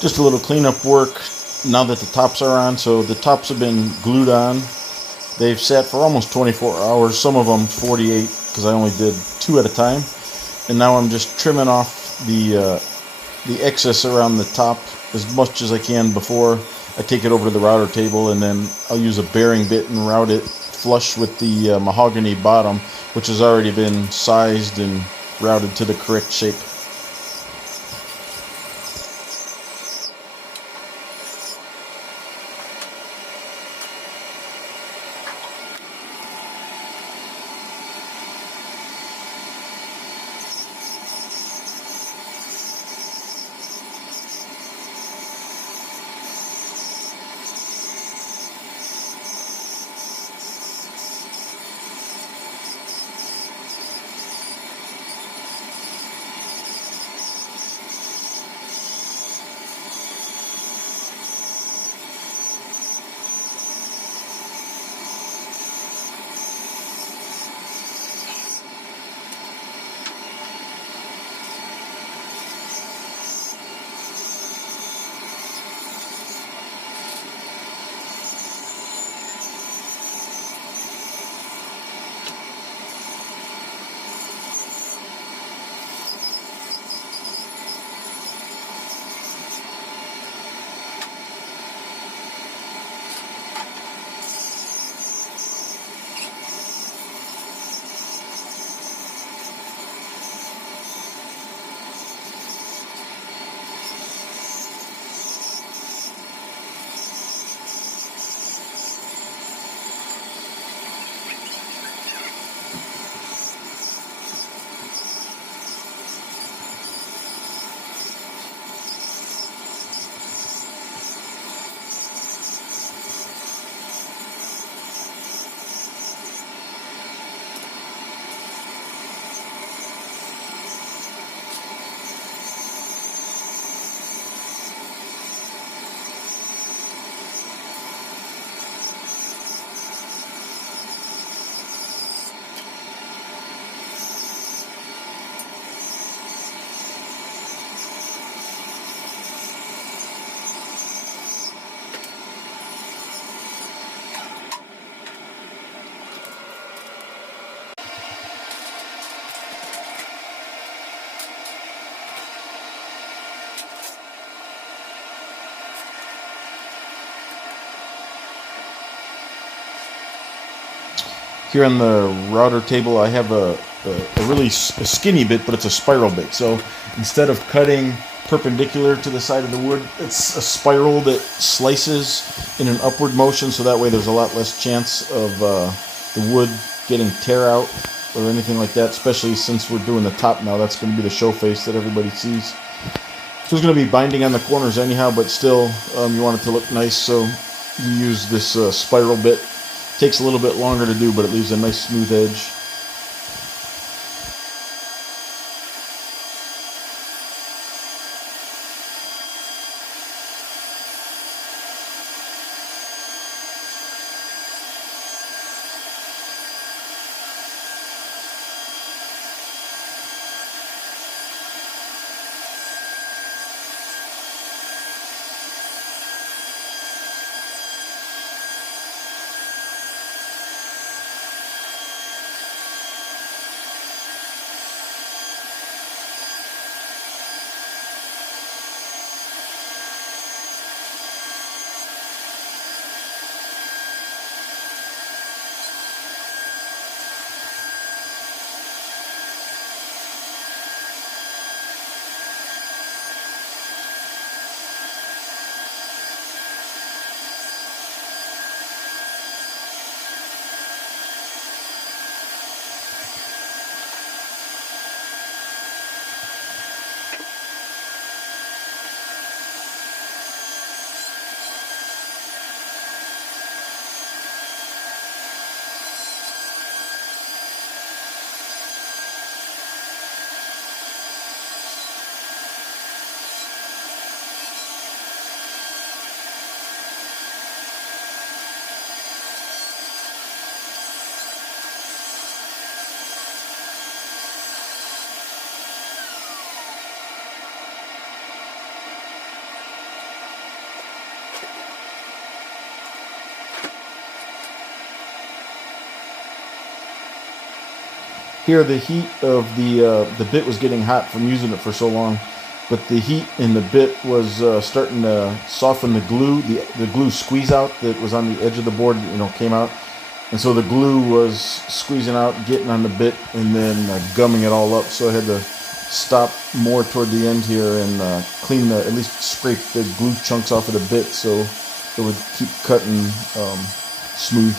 Just a little cleanup work now that the tops are on. So the tops have been glued on. They've sat for almost 24 hours, some of them 48 because I only did 2 at a time. And now I'm just trimming off the excess around the top as much as I can before I take it over to the router table, and then I'll use a bearing bit and route it flush with the mahogany bottom, which has already been sized and routed to the correct shape. Here on the router table, I have a really skinny bit, but it's a spiral bit. So instead of cutting perpendicular to the side of the wood, it's a spiral that slices in an upward motion, so that way there's a lot less chance of the wood getting tear out or anything like that, especially since we're doing the top now. That's going to be the show face that everybody sees. So it's going to be binding on the corners anyhow, but still you want it to look nice, so you use this spiral bit. Takes a little bit longer to do, but it leaves a nice smooth edge. Here, the heat of the bit was getting hot from using it for so long, but the heat in the bit was starting to soften the glue. The glue squeeze out that was on the edge of the board, came out, and so the glue was squeezing out, getting on the bit, and then gumming it all up. So I had to stop more toward the end here and clean at least scrape the glue chunks off of the bit so it would keep cutting smooth.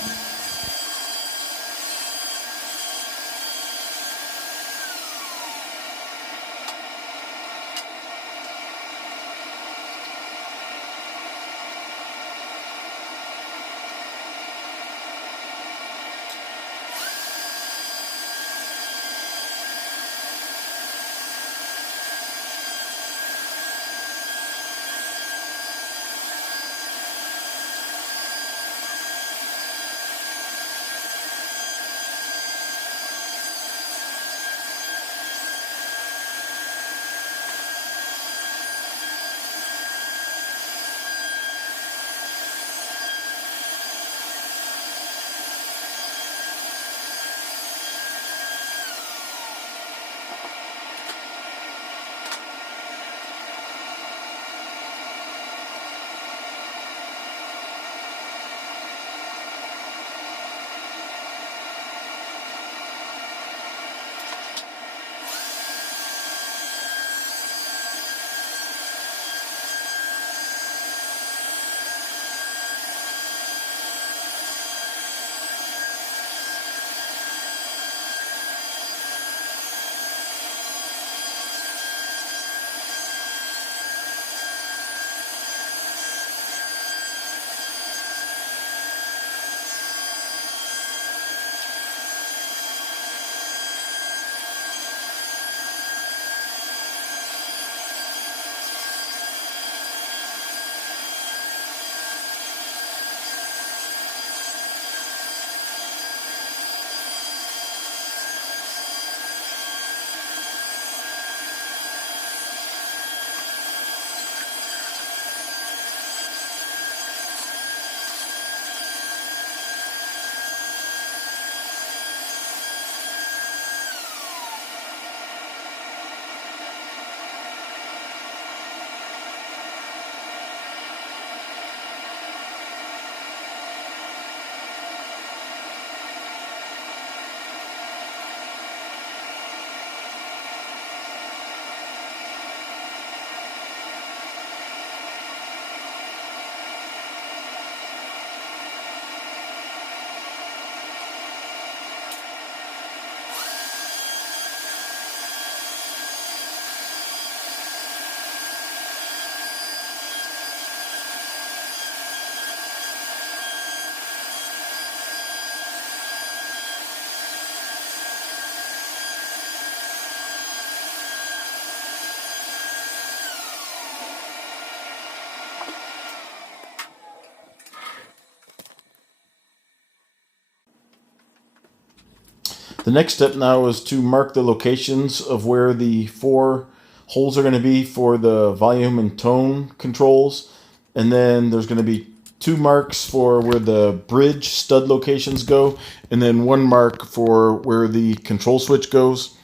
The next step now is to mark the locations of where the four holes are going to be for the volume and tone controls. And then there's going to be two marks for where the bridge stud locations go, and then one mark for where the control switch goes.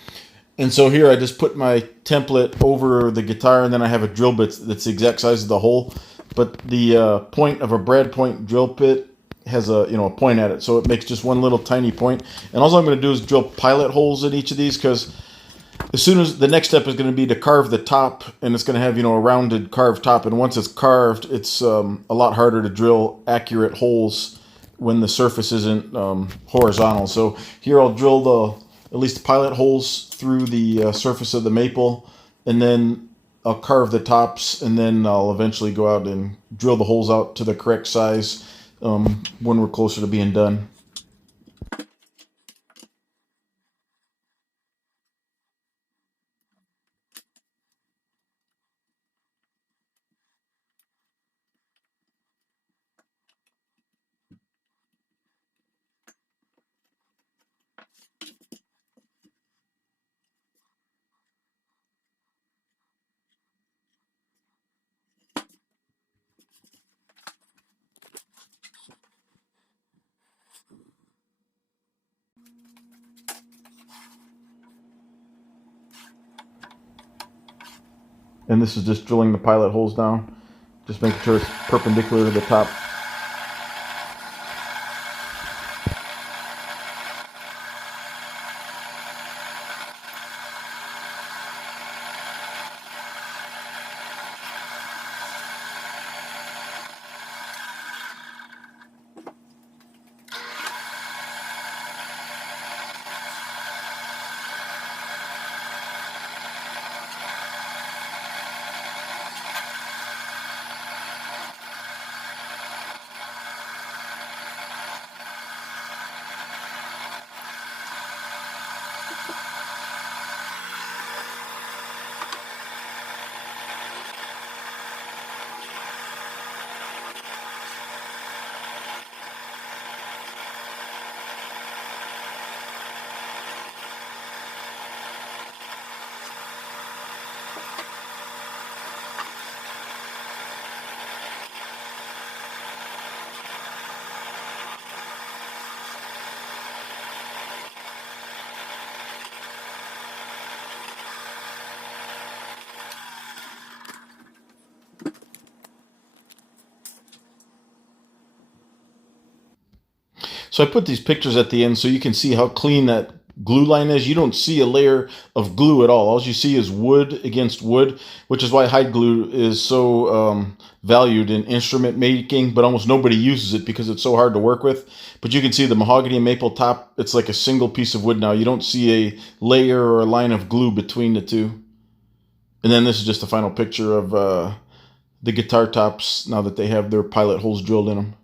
And so here I just put my template over the guitar, and then I have a drill bit that's the exact size of the hole. But the point of a brad point drill bit has a point at it, so it makes just one little tiny point. And all I'm going to do is drill pilot holes in each of these, because as soon as the next step is going to be to carve the top, and it's going to have a rounded carved top. And once it's carved, it's a lot harder to drill accurate holes when the surface isn't horizontal. So here I'll drill at least pilot holes through the surface of the maple, and then I'll carve the tops, and then I'll eventually go out and drill the holes out to the correct size when we're closer to being done. And this is just drilling the pilot holes down, just making sure it's perpendicular to the top. So I put these pictures at the end so you can see how clean that glue line is. You don't see a layer of glue at all. All you see is wood against wood, which is why hide glue is so valued in instrument making, but almost nobody uses it because it's so hard to work with. But you can see the mahogany and maple top, it's like a single piece of wood now. You don't see a layer or a line of glue between the two. And then this is just a final picture of the guitar tops now that they have their pilot holes drilled in them.